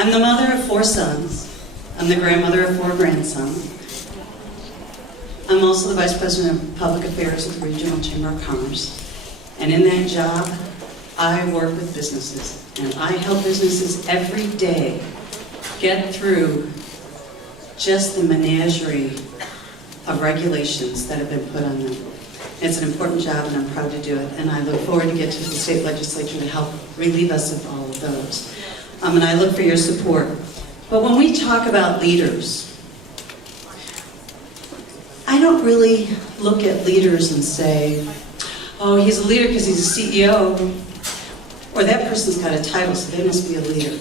I'm the mother of 4 sons. I'm the grandmother of 4 grandsons. I'm also the Vice President of Public Affairs at the Regional Chamber of Commerce. And in that job, I work with businesses. And I help businesses every day get through just the menagerie of regulations that have been put on them. It's an important job, and I'm proud to do it. And I look forward to get to the state legislature to help relieve us of all of those. And I look for your support. But when we talk about leaders, I don't really look at leaders and say, oh, he's a leader because he's a CEO, or that person's got a title, so they must be a leader.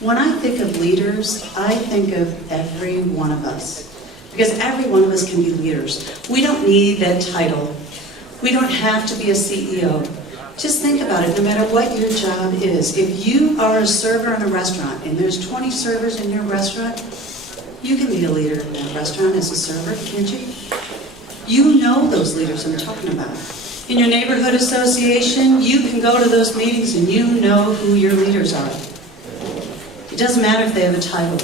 When I think of leaders, I think of every one of us, because every one of us can be leaders. We don't need that title. We don't have to be a CEO. Just think about it, no matter what your job is. If you are a server in a restaurant and there's 20 servers in your restaurant, you can be a leader in that restaurant as a server, can't you? You know those leaders I'm talking about. In your neighborhood association, you can go to those meetings and you know who your leaders are. It doesn't matter if they have a title.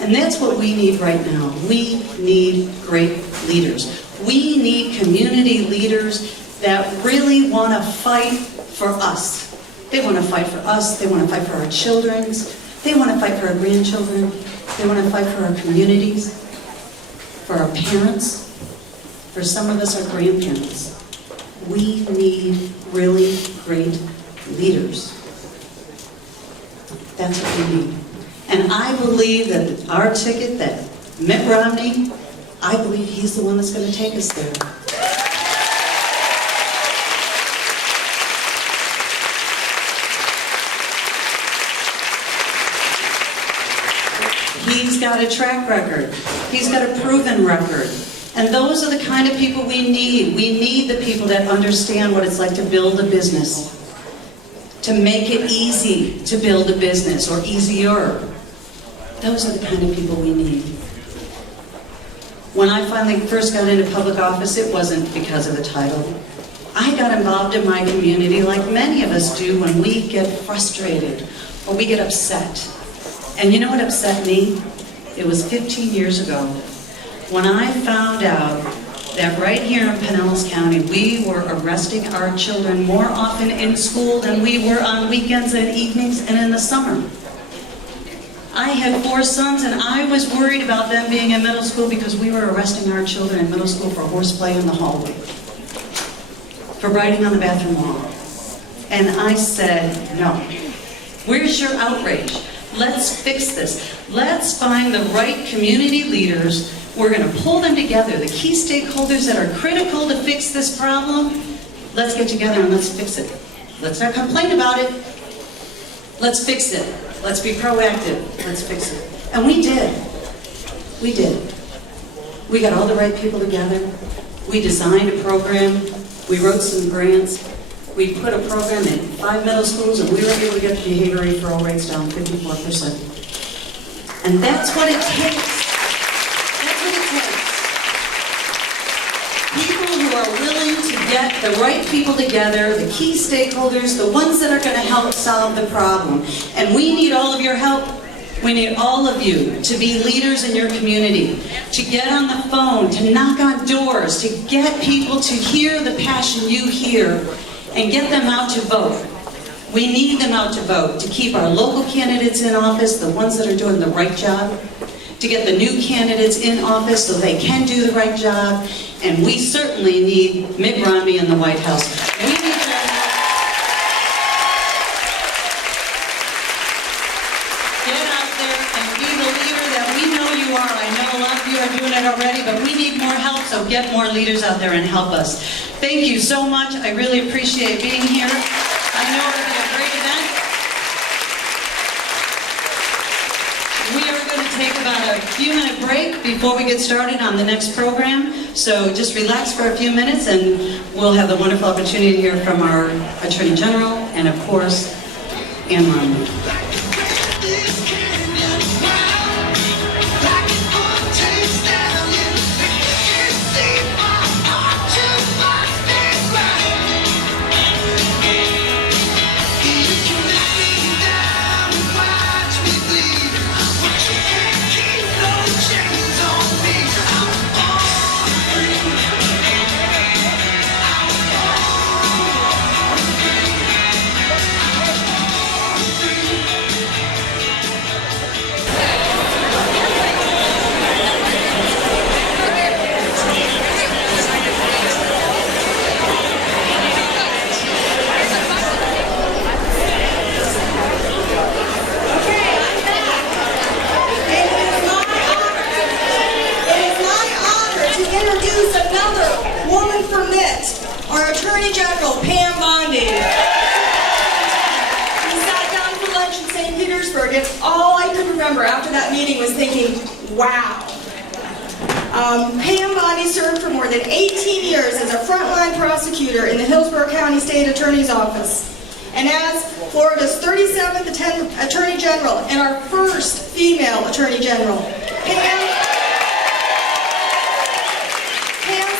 And that's what we need right now. We need great leaders. We need community leaders that really want to fight for us. They want to fight for us. They want to fight for our children. They want to fight for our grandchildren. They want to fight for our communities, for our parents, for some of us, our grandparents. We need really great leaders. That's what we need. And I believe that our ticket, that Mitt Romney, I believe he's the one that's going to take us there. He's got a track record. He's got a proven record. And those are the kind of people we need. We need the people that understand what it's like to build a business, to make it easy to build a business, or easier. Those are the kind of people we need. When I finally first got into public office, it wasn't because of the title. I got involved in my community like many of us do when we get frustrated or we get upset. And you know what upset me? It was 15 years ago when I found out that right here in Pinellas County, we were arresting our children more often in school than we were on weekends and evenings and in the summer. I had 4 sons, and I was worried about them being in middle school because we were arresting our children in middle school for horseplay in the hallway, for writing on the bathroom wall. And I said, no. Where's your outrage? Let's fix this. Let's find the right community leaders. We're going to pull them together, the key stakeholders that are critical to fix this problem. Let's get together and let's fix it. Let's not complain about it. Let's fix it. Let's be proactive. Let's fix it. And we did. We did. We got all the right people together. We designed a program. We wrote some grants. We put a program in 5 middle schools, and we were able to get the behavior referral rates down 54%. And that's what it takes. That's what it takes. People who are willing to get the right people together, the key stakeholders, the ones that are going to help solve the problem. And we need all of your help. We need all of you to be leaders in your community, to get on the phone, to knock on doors, to get people to hear the passion you hear, and get them out to vote. We need them out to vote, to keep our local candidates in office, the ones that are doing the right job, to get the new candidates in office so they can do the right job, and we certainly need Mitt Romney in the White House. We need to get out there and be the leader that we know you are. I know a lot of you are doing it already, but we need more help, so get more leaders out there and help us. Thank you so much. I really appreciate being here. I know it'll be a great event. We are going to take about a few-minute break before we get started on the next program. So just relax for a few minutes, and we'll have the wonderful opportunity to hear from our Attorney General and, of course, Ann Romney. Petersburg, and all I could remember after that meeting was thinking, wow. Pam Bondi served for more than 18 years as a frontline prosecutor in the Hillsborough County State Attorney's Office, and as Florida's 37th Attorney General and our first female Attorney General. Pam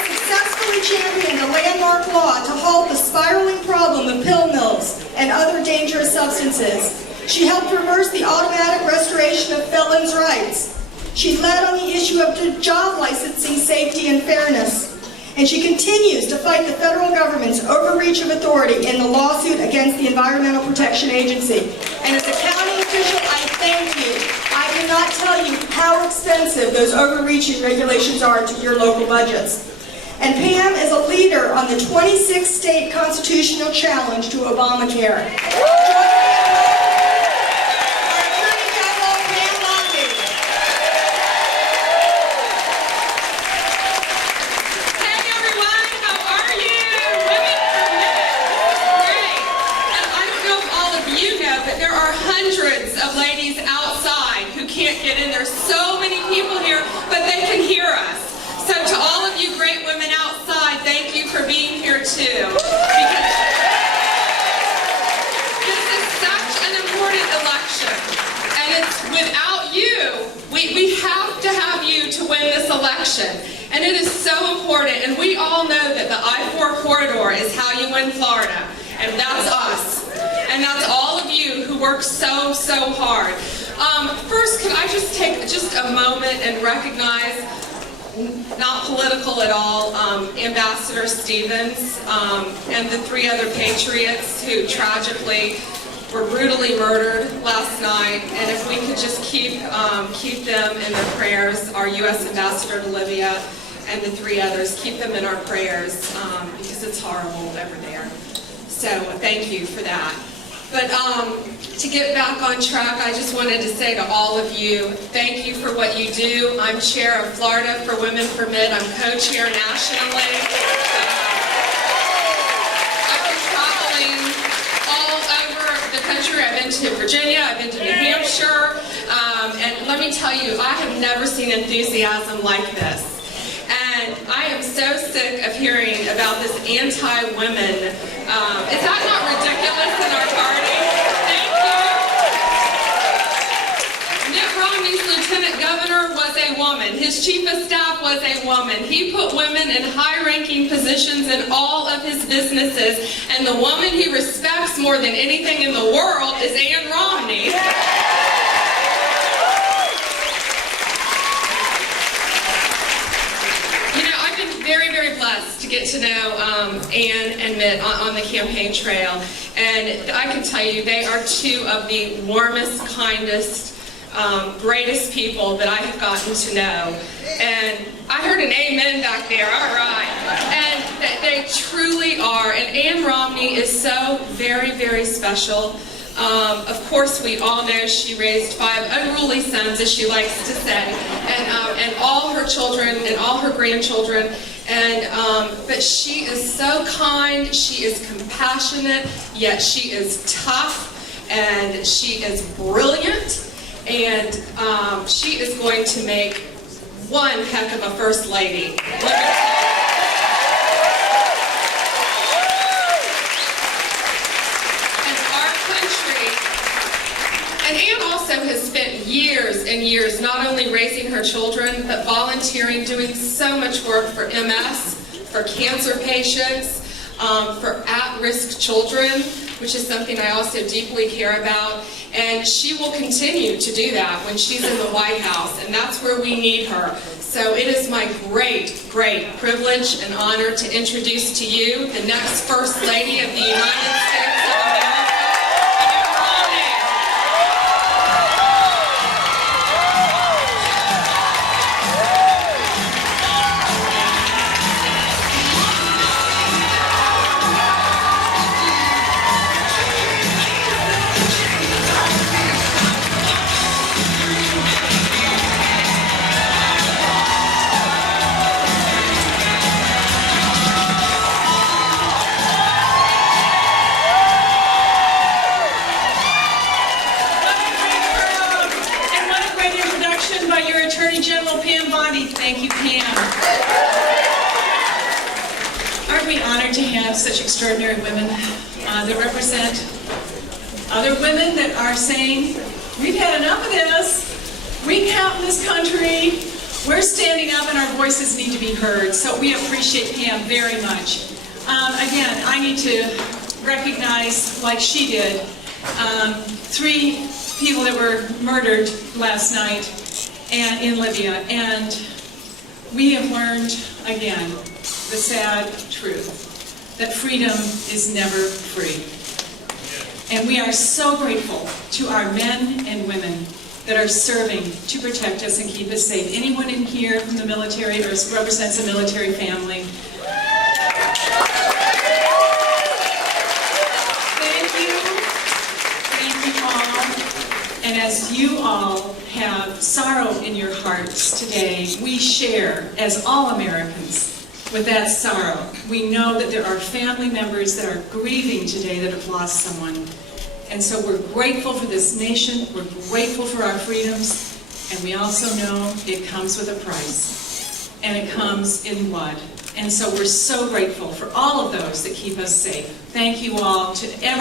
successfully championed a landmark law to halt the spiraling problem of pill mills and other dangerous substances. She helped reverse the automatic restoration of felons' rights. She led on the issue of job licensing safety and fairness. And she continues to fight the federal government's overreach of authority in the lawsuit against the Environmental Protection Agency. And as a county official, I thank you. I cannot tell you how expensive those overreaching regulations are to your local budgets. And Pam is a leader on the 26th state constitutional challenge to Obamacare. Too, because this is such an important election, and it's without you, we have to have you to win this election, and it is so important, and we all know that the I-4 corridor is how you win Florida, and that's us, and that's all of you who work so hard. First, can I just take just a moment and recognize, not political at all, Ambassador Stevens and the 3 other patriots who tragically were brutally murdered last night. And if we could just keep them in their prayers, our U.S. Ambassador to Libya and the 3 others, keep them in our prayers because it's horrible over there. So thank you for that. But to get back on track, I just wanted to say to all of you, thank you for what you do. I'm chair of Florida for Women for Mitt. I'm co-chair nationally. I've been traveling all over the country. I've been to Virginia, I've been to New Hampshire, and let me tell you, I have never seen enthusiasm like this. And I am so sick of hearing about this anti-women. Is that not ridiculous in our party? Thank you. Mitt Romney's lieutenant governor was a woman. His chief of staff was a woman. He put women in high-ranking positions in all of his businesses. And the woman he respects more than anything in the world is Ann Romney. Very blessed to get to know Ann and Mitt on the campaign trail, and I can tell you they are 2 of the warmest, kindest, greatest people that I have gotten to know. And I heard an amen back there, all right. And they truly are, and Ann Romney is so very special. Of course, we all know she raised 5 unruly sons, as she likes to say, and all her children and all her grandchildren. But she is so kind, she is compassionate, yet she is tough, and she is brilliant, and she is going to make one heck of a first lady. And Ann also has spent years and years not only raising her children, but volunteering, doing so much work for MS, for cancer patients, for at-risk children, which is something I also deeply care about. And she will continue to do that when she's in the White House, and that's where we need her. So it is my great privilege and honor to introduce to you the next First Lady of the United States of America. Attorney General Pam Bondi. Thank you, Pam. Aren't we honored to have such extraordinary women that represent other women that are saying, we've had enough of this, we count in this country, we're standing up and our voices need to be heard. So we appreciate Pam very much. Again, I need to recognize, like she did, 3 people that were murdered last night and in Libya. And we have learned, again, the sad truth, that freedom is never free. And we are so grateful to our men and women that are serving to protect us and keep us safe. Anyone in here from the military or represents a military family? Thank you all. And as you all have sorrow in your hearts today, we share, as all Americans, with that sorrow. We know that there are family members that are grieving today that have lost someone. And so we're grateful for this nation, we're grateful for our freedoms, and we also know it comes with a price, and it comes in blood. And so we're so grateful for all of those that keep us safe. Thank you all to everyone.